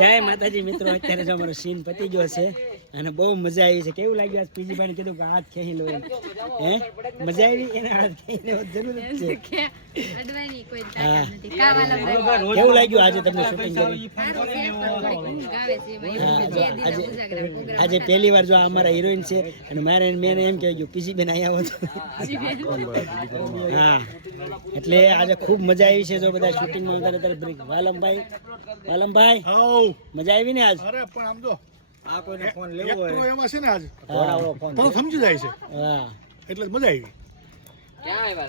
જય માતાજી મિત્રો, અત્યારે જો અમારો સીન પતી ગયો છે અને બહુ મજા આવી છે. કેવું લાગ્યું? આજ પીજી ભાઈને કીધું કે હાથ ખેંચી લો, હે મજા આવી? એને હાથ ખેંચી લેવો જરૂર છે. કેવું લાગ્યું આજે તમને શૂટિંગ કરી? આજે પહેલી વાર જો અમારા હિરોઈન છે અને મારે મેં એમ કહ્યું પીજી બેન અહીંયા આવો. હા એટલે આજે ખૂબ મજા આવી છે. જો બધા શૂટિંગમાં વાલમભાઈ મજા આવી ને આજ? અરે પણ આમ જો આ કોઈને ફોન લેવો હોય એમાં છે ને આજ પણ સમજી જાય છે. હા એટલે મજા આવી.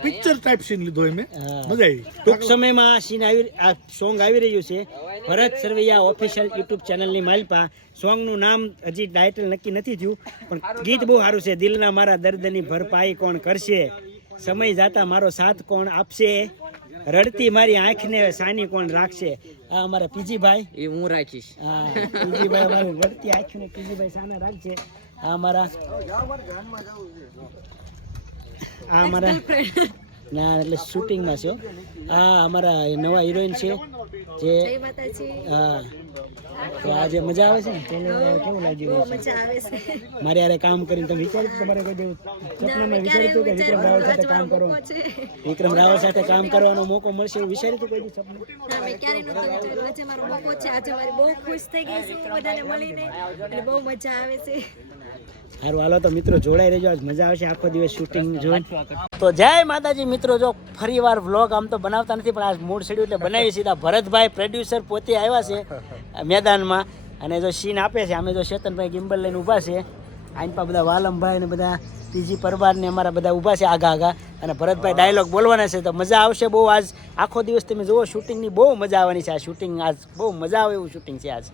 પિક્ચર ટાઈપ સીન લીધો એમે, મજા આવી. ટૂંક સમયમાં આ સીન આ સોંગ આવી રહ્યું છે ભરત સરવૈયા ઓફિશિયલ યુટ્યુબ ચેનલની માલપા. સોંગનું નામ હજી ટાઇટલ નક્કી નથી થયું, પણ ગીત બહુ સારું છે. દિલના મારા દર્દની ભરપાઈ કોણ કરશે, સમય જાતા મારો સાથ કોણ આપશે, રડતી મારી આંખને સાની કોણ રાખશે. આ અમારા પીજીભાઈ, એ હું રાખીશ. હા પીજીભાઈ અમારી રડતી આંખને પીજીભાઈ સાના રાખશે. આ અમારા ના એટલે શૂટિંગમાં છે. આ અમારા નવા હિરોઈન છે જે હા. તો આજે મજા આવે છે ને? કેવું લાગ્યું? મારે યારે કામ કરીને તમે વિચાર્યું તમારે કોઈ દેવું સપનામાં વિચાર્યું કે વિક્રમ રાવલ સાથે કામ કરો, વિક્રમ રાવલ સાથે કામ કરવાનો મોકો મળશે એવું વિચાર્યું હતું કોઈ સપનું? આજે મારો મોકો છે. આજે મારી બહુ ખુશ થઈ ગઈ છું બધાને મળીને અને બહુ મજા આવે છે. સારું હાલો તો મિત્રો જોડાઈ રહેજો, આજ મજા આવશે આખો દિવસ શૂટિંગ જોઈ. તો જય માતાજી મિત્રો, જો ફરી વાર વ્લોગ આમ તો બનાવતા નથી પણ આજ મૂડ સીડ્યું એટલે બનાવી સીધા. ભરતભાઈ પ્રોડ્યુસર પોતે આવ્યા છે મેદાનમાં અને જો સીન આપે છે. અમે જો ચેતનભાઈ ગિમ્બલ લઈને ઊભા છે. આઈન પા બધા વાલમભાઈ ને બધા પીજી પરવાર ને અમારા બધા ઊભા છે આગા અને ભરતભાઈ ડાયલોગ બોલવાના છે. તો મજા આવશે બહુ. આજ આખો દિવસ તમે જુઓ શૂટિંગની બહુ મજા આવવાની છે. આ શૂટિંગ આજ બહુ મજા આવે એવું શૂટિંગ છે આજ.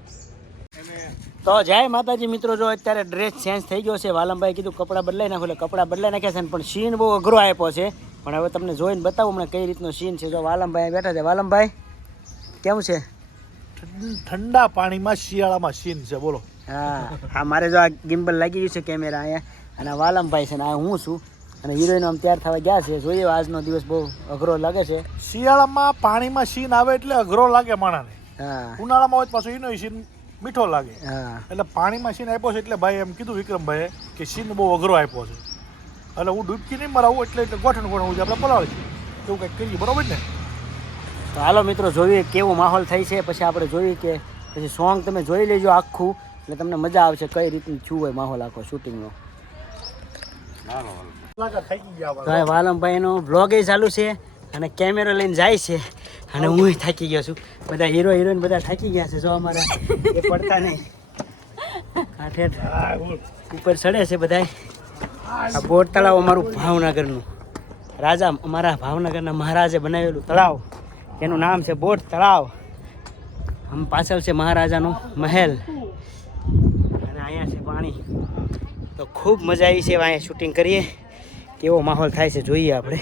તો જય માતાજી મિત્રો, જો અત્યારે ડ્રેસ ચેન્જ થઈ ગયો છે. વાલમભાઈ કીધું કપડાં બદલાઈ નાખો એટલે કપડાં બદલાઈ નાખ્યા છે, પણ સીન બહુ અઘરો આપ્યો છે. પણ હવે તમને જોઈને બતાવું હમણાં કઈ રીતનો સીન છે. જો વાલમભાઈ બેઠા છે. વાલમભાઈ કેવું છે? ઠંડા પાણીમાં શિયાળામાં સીન છે. બોલો. હા મારે જો આ ગિમ્બલ લાગી ગયું છે કેમેરા અહીંયા, અને વાલમભાઈ છે ને આ હું છું, અને હિરોઈન આમ તૈયાર થવા ગયા છે. જોઈએ આજનો દિવસ બહુ અઘરો લાગે છે. શિયાળામાં પાણીમાં સીન આવે એટલે અઘરો લાગે માણાને. હા ઉનાળામાં હોય પાછો એનો સીન મીઠો લાગે. હા એટલે પાણીમાં સીન આપ્યો છે એટલે ભાઈ એમ કીધું વિક્રમભાઈએ કે સીન બહુ અઘરો આપ્યો છે. એટલે હું ડૂબકી નહીં મરાવું એટલે ગોઠણ ગોઠણ આપણે પલાળી છે એવું કંઈક કરીએ, બરાબર ને? તો હાલો મિત્રો જોઈએ કેવો માહોલ થઈ છે, પછી આપણે જોઈએ કે પછી સોંગ તમે જોઈ લેજો આખું એટલે તમને મજા આવશે કઈ રીતનું શું હોય માહોલ આખો શૂટિંગનો. તો વાલમભાઈનો બ્લોગ એ ચાલુ છે અને કેમેરો લઈને જાય છે અને હું થાકી ગયો છું. બધા હીરો હિરોઈન બધા થાકી ગયા છે. જો અમારા એ પડતા નહીં કાંઠે ઉપર ચડે છે બધા. આ બોટ તળાવ અમારું ભાવનગરનું રાજા અમારા ભાવનગરના મહારાજે બનાવેલું તળાવ, એનું નામ છે બોટ તળાવ. આમ પાછળ છે મહારાજાનો મહેલ અને અહીંયા છે પાણી. તો ખૂબ મજા આવી છે. અહીંયા શૂટિંગ કરીએ કેવો માહોલ થાય છે જોઈએ આપણે.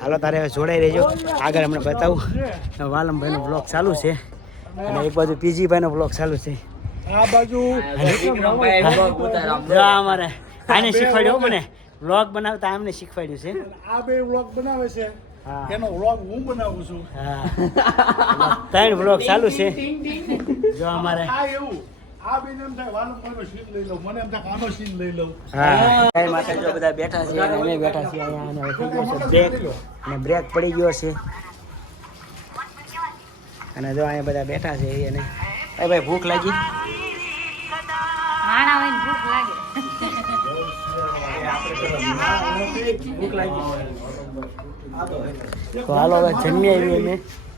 હાલો તારે હવે જોડાઈ રહેજો, આગળ અમને બતાવું. વાલમભાઈનો બ્લોગ ચાલુ છે અને એક બાજુ પીજીભાઈનો બ્લોગ ચાલુ છે. આ બાજુ અમારે આને શીખવાડ્યું મને વ્લોગ બનાવતા, આમને શીખવાડ્યું છે. આ બે વ્લોગ બનાવે છે, એનો વ્લોગ હું બનાવું છું. હા 3 વ્લોગ ચાલુ છે. જો અમારે આ એવું આ બેન એમ થાય વાલમભાઈનો સીન લઈ લઉં, મને એમ થાય આનો સીન લઈ લઉં. હા કઈ માતા જો બધા બેઠા છે અને અમે બેઠા છીએ અહીંયા. અને થઈ ગયો છે બ્રેક અને બ્રેક પડી ગયો છે અને જો અહીંયા બધા બેઠા છે અને ભાઈ ભૂખ લાગી? માણા હોય ને ભૂખ લાગે. ભૂખ લાગી તો હાલો હવે જમી આવીએ અમે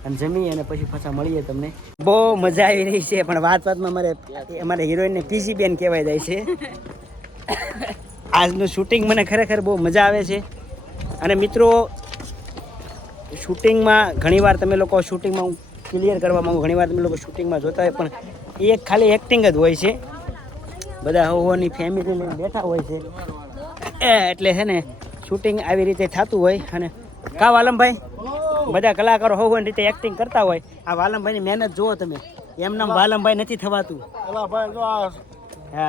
અને જમી અને પછી પાછા મળીએ તમને. બહુ મજા આવી રહી છે પણ વાતમાં અમારે હિરોઈનને પીજી બેન કહેવાય જાય છે. આજનું શૂટિંગ મને ખરેખર બહુ મજા આવે છે. અને મિત્રો શૂટિંગમાં ઘણીવાર તમે લોકો શૂટિંગમાં હું ક્લિયર કરવા માંગુ, ઘણીવાર તમે લોકો શૂટિંગમાં જોતા હોય પણ એ ખાલી એક્ટિંગ જ હોય છે. બધા હોવાની ફેમિલી લઈને બેઠા હોય છે એટલે છે ને શૂટિંગ આવી રીતે થતું હોય. અને કા વાલમભાઈ બધા કલાકારો હોવાની રીતે એક્ટિંગ કરતા હોય. આ વાલમભાઈની મહેનત જુઓ તમે, એમનામ વાલમભાઈ નથી થવાતું.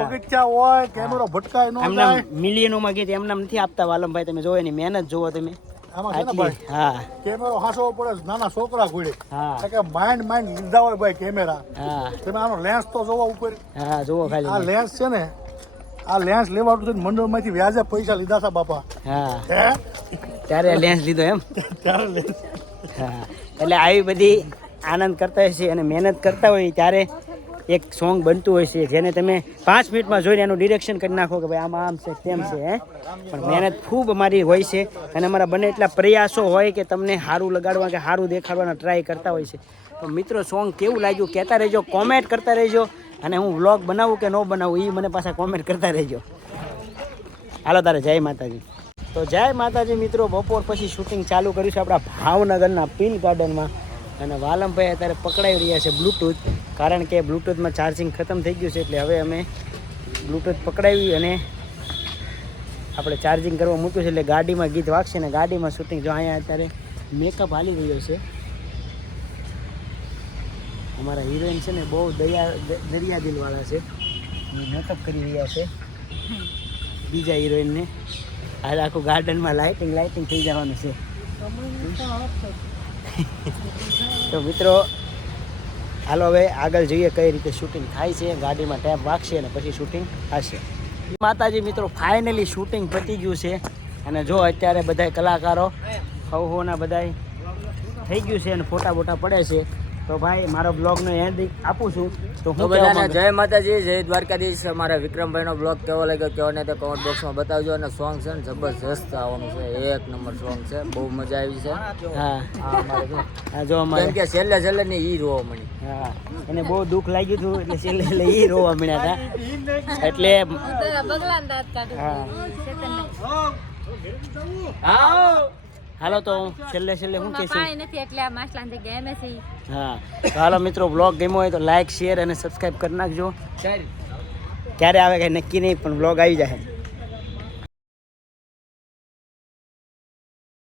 પગથિયા હોય કેમેરો ભટકાય ન જાય, મિલિયનોમાં ગીત એમનામ નથી આપતા વાલમભાઈ. તમે જોવો એની મહેનત જુઓ તમે. આમાં છે ને આટલી ભાઈ હા કેમેરો હાંસવો પડે નાના છોકરા ઘોડે હા કે માઇન્ડ લીધા હોય ભાઈ કેમેરા હા તમે આનો લેન્સ તો જોવો ઉપર હા જુઓ આ ખાલી લેન્સ છે ને આ લેન્સ લેવાનું છે મંડળમાંથી વ્યાજે પૈસા લીધા હતા બાપા હા હે ત્યારે લેન્સ લીધો એમ ત્યારે લેન્સ હા એટલે આવી બધી આનંદ કરતા હોય છે અને મહેનત કરતા હોય ત્યારે એક સોંગ બનતું હોય છે જેને તમે 5 મિનિટમાં જોઈને એનું ડિરેક્શન કરી નાખો કે ભાઈ આમાં આમ છે તેમ છે હે પણ મહેનત ખૂબ અમારી હોય છે અને અમારા બને એટલા પ્રયાસો હોય કે તમને સારું લગાડવા કે સારું દેખાડવાના ટ્રાય કરતા હોય છે તો મિત્રો સોંગ કેવું લાગ્યું કહેતા રહેજો કોમેન્ટ કરતા રહેજો અને હું વ્લોગ બનાવું કે ન બનાવું એ મને પાછા કોમેન્ટ કરતા રહેજો હાલો તારે જય માતાજી તો જય માતાજી મિત્રો બપોર પછી શૂટિંગ ચાલુ કર્યું છે આપણા ભાવનગરના પીલ ગાર્ડનમાં અને વાલમભાઈ અત્યારે પકડાઈ રહ્યા છે બ્લૂટૂથ કારણ કે બ્લૂટૂથમાં ચાર્જિંગ ખતમ થઈ ગયું છે એટલે હવે અમે બ્લૂટૂથ પકડાવી અને આપણે ચાર્જિંગ કરવા મૂક્યું છે એટલે ગાડીમાં ગીત વાગશે ને ગાડીમાં શૂટિંગ જો અહીંયા અત્યારે મેકઅપ હાલી રહ્યો છે અમારા હિરોઈન છે ને બહુ દરિયા દિલવાળા છે મેકઅપ કરી રહ્યા છે બીજા હિરોઈનને આજે આખું ગાર્ડનમાં લાઇટિંગ થઈ જવાનું છે તો મિત્રો હાલો હવે આગળ જોઈએ કઈ રીતે શૂટિંગ થાય છે ગાડીમાં ટેપ વાગશે અને પછી શૂટિંગ થશે માતાજી મિત્રો ફાઇનલી શૂટિંગ પતી ગયું છે અને જો અત્યારે બધા કલાકારો હવહોના બધા થઈ ગયું છે અને ફોટા બોટા પડે છે તો ભાઈ મારો બ્લોગનો એન્ડ આપું છું તો હું બધાને જય માતાજી જય દ્વારકાધીશ અમારા વિક્રમભાઈનો બ્લોગ કેવો લાગ્યો કેવો ને તે કોમેન્ટ બોક્સમાં બતાવજો અને સોંગ છે ને જબરજસ્ત આવવાનું છે 1 નંબર સોંગ છે બહુ મજા આવી છે હા હા જો કેમ અમારે કે છેલ્લે ને ઈ રોવા મળી હા એને બહુ દુઃખ લાગ્યું હતું એટલે છેલ્લે એ રોવા મળ્યા હતા એટલે હા હાલો તો છેલ્લે શું કહેશું નથી એટલે આ માછલાની જગ્યાએ અમે છીએ હા તો હાલો મિત્રો બ્લોગ ગમ્યો હોય તો લાઈક શેર અને સબસ્ક્રાઈબ કરી નાખજો ક્યારે આવે કંઈ નક્કી નહીં પણ બ્લોગ આવી જાય